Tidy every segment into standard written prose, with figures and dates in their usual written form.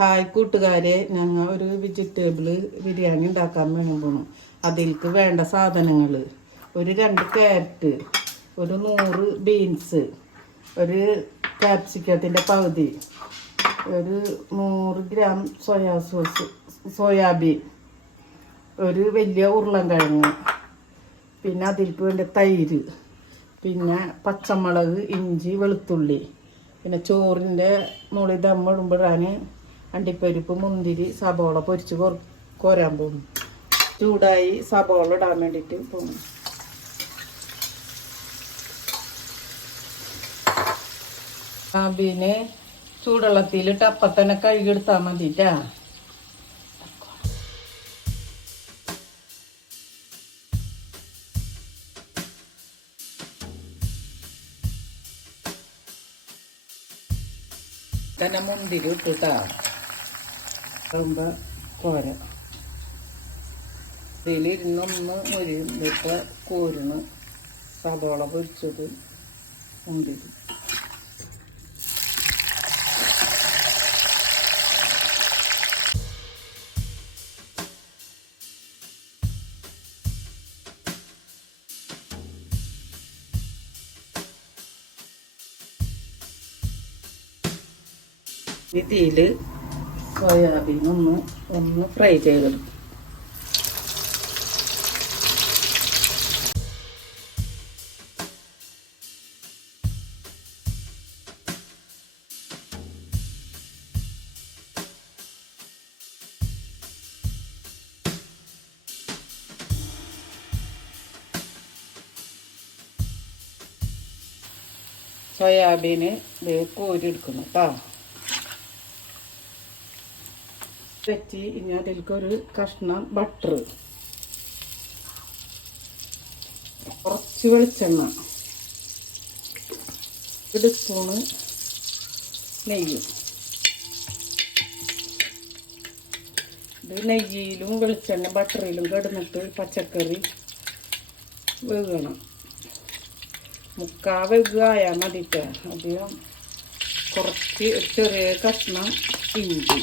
Hi കൂട്ടുകാരെ, ഞങ്ങൾ ഒരു വെജിറ്റബിൾ ബിരിയാണി ഉണ്ടാക്കാൻ വേണം. അതിലേക്ക് വേണ്ട സാധനങ്ങൾ: ഒരു 2 ക്യാരറ്റ്, ഒരു 100 ബീൻസ്, ഒരു ക്യാപ്സിക്കത്തിൻ്റെ പകുതി, ഒരു 100 ഗ്രാം സോയാബീൻ, ഒരു വലിയ ഉരുളൻകിഴങ്ങ്, പിന്നെ അതിലേക്ക് വേണ്ട തൈര്, പിന്നെ പച്ചമുളക്, ഇഞ്ചി, വെളുത്തുള്ളി, പിന്നെ ചോറിൻ്റെ മുകളിൽ ദമ്മിടുമ്പോഴാൻ അണ്ടിപ്പരിപ്പ്, മുന്തിരി, സബോള പൊരിച്ച് കോരാൻ പോകുന്നു. ചൂടായി സബോള ഇടാൻ വേണ്ടിയിട്ട് പോകുന്നു. പിന്നെ ചൂടുവെള്ളത്തിലിട്ട് അപ്പം തന്നെ കഴുകിയെടുത്താൽ മതിട്ടാ. തന്നെ മുന്തിരി ഇട്ടിട്ടാ കോര ഇതിലിരുന്നൊന്ന് മുരിഞ്ഞിട്ട് കോരുന്ന് സബോള പൊരിച്ചത് മുന്തിരി. ഇതിൽ സോയാബീൻ ഒന്ന് ഫ്രൈ ചെയ്തെടുക്കും. സോയാബീന് കോരിയെടുക്കുന്നു കേട്ടോ. വെച്ച് ഇനി അതിലേക്കൊരു കഷ്ണം ബട്ടർ, കുറച്ച് വെളിച്ചെണ്ണ, 1 സ്പൂണ് നെയ്യും. ഇത് നെയ്യിലും വെളിച്ചെണ്ണ ബട്ടറിലും കിടന്നിട്ട് പച്ചക്കറി വേകണം. മുക്കാൽ വെകായാൽ മതിട്ട്. അധികം കുറച്ച് ചെറിയ കഷ്ണം ഇഞ്ചി,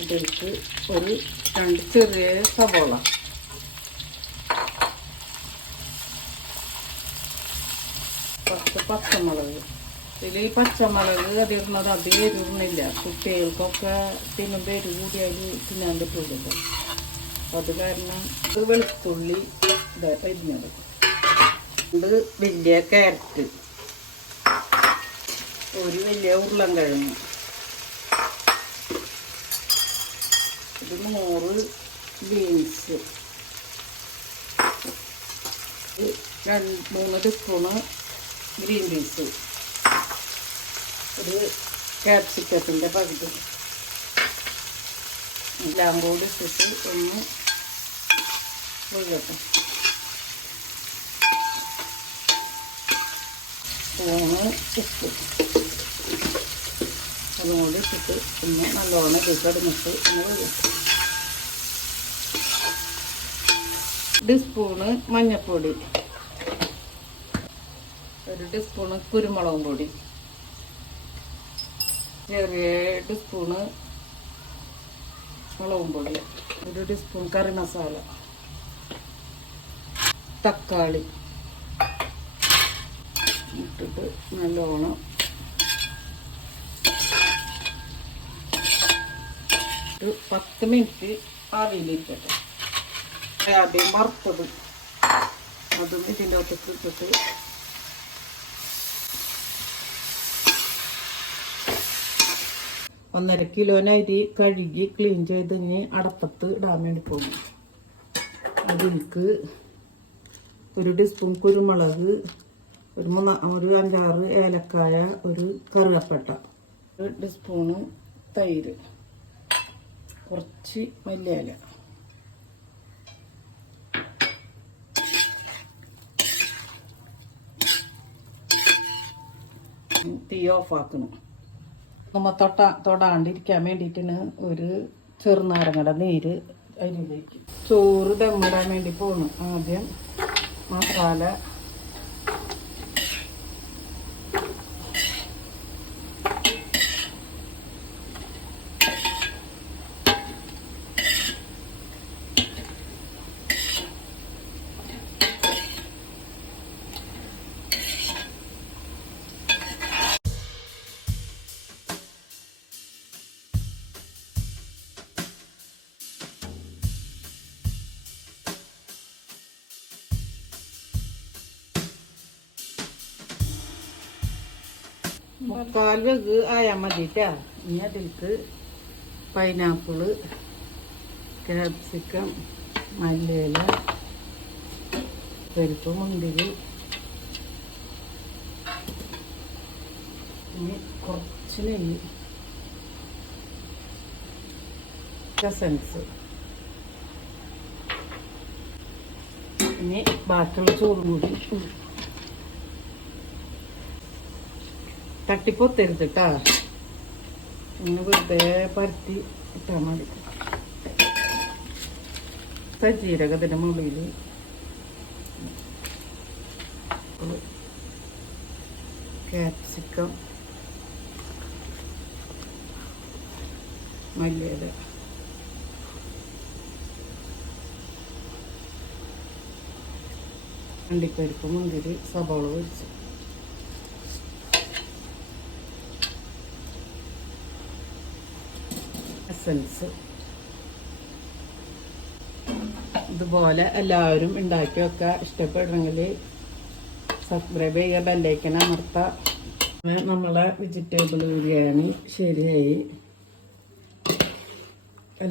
അതിലേക്ക് ഒരു 2 ചെറിയ സവോള, കുറച്ച് പച്ചമുളക്. ഇതിൽ പച്ചമുളക് അതിരുന്നത് അധികം എരിവുന്നില്ല. കുട്ടികൾക്കൊക്കെ തിന്നുമ്പോൾ എരിവ് കൂടിയാൽ തിന്നാൻ പറ്റുള്ളൂ. അത് കാരണം ഇത് വെളുത്തുള്ളി അരിഞ്ഞത്, ഇത് വലിയ ക്യാരറ്റ്, ഒരു വലിയ ഉരുളൻകിഴങ്ങ്, ഇത് 100 ബീൻസ്, 2-3 സ്പൂണ് ഗ്രീൻ പീസ്, ഒരു ക്യാപ്സിക്കത്തിൻ്റെ പകുതി, എല്ലാം കൂടി ഇട്ടിട്ട് ഒന്ന് ഒഴിയട്ടെ. സ്പൂണ് ഉപ്പ് അതും കൂടി ഇട്ടിട്ട് ഒന്ന് നല്ലോണം കടന്നിട്ട് ഒന്ന് ഒഴിയട്ടെ. 1 സ്പൂണ് മഞ്ഞൾപ്പൊടി, 1 ടീസ്പൂണ് കുരുമുളകും പൊടി, ചെറിയ 1 സ്പൂണ് മുളകും പൊടി, 1 ടീസ്പൂൺ കറി മസാല, തക്കാളി ഇട്ടിട്ട് നല്ലോണം ഒരു 10 മിനിറ്റ് ആവിയിലിരിക്കട്ടെ. ആദ്യം വറുത്തത് അതും ഇതിൻ്റെ അകത്തേക്ക് ഇട്ടിട്ട് ഒന്നര കിലോന് അരി കഴുകി ക്ലീൻ ചെയ്ത് ഇനി അടപ്പത്ത് ഇടാൻ വേണ്ടി പോകും. അതിലേക്ക് 1 ടീസ്പൂൺ കുരുമുളക്, ഒരു 5-6 ഏലക്കായ, ഒരു കറുവപ്പട്ട, 1 ടീസ്പൂണ് തൈര്, കുറച്ച് മല്ലിയില, തീ ഓഫാക്കണം. നമ്മൾ തൊടാണ്ടിരിക്കാൻ വേണ്ടിയിട്ടാണ് ഒരു ചെറുനാരങ്ങയുടെ നീര് അരിയിലേക്ക്. ചോറ് ദമ്മിടാൻ വേണ്ടി പോകണം. ആദ്യം മസാല മുക്കാൽ വെഗ് ആയാൽ മതിട്ടാ. ഇനി അതിലേക്ക് പൈനാപ്പിള്, ക്യാപ്സിക്കം, മല്ലിയില, പരിപ്പ്, മുന്തിരി, ഇനി കുറച്ച് നെയ്യ്, എസൻസ്, ഇനി ബാക്കിയുള്ള ചോറും കൂടി തട്ടിപ്പൊത്തരുത് കേട്ടാ. ഇങ്ങനെ വെറുതെ പരത്തി ഇട്ടാൽ മതി. ജീരകത്തിൻ്റെ മുകളിൽ ക്യാപ്സിക്കം, മല്ലിയില, അണ്ടിപ്പരിപ്പ്, മുന്തിരി, സവാള പൊരിച്ച്, എസൻസ്. ഇതുപോലെ എല്ലാവരും ഉണ്ടാക്കി വെക്കുക. ഇഷ്ടപ്പെടണമെങ്കിൽ സബ്സ്ക്രൈബ് ചെയ്യുക, ബെല്ലൈക്കൻ അമർത്തുക. നമ്മളെ വെജിറ്റബിൾ ബിരിയാണി ശരിയായി.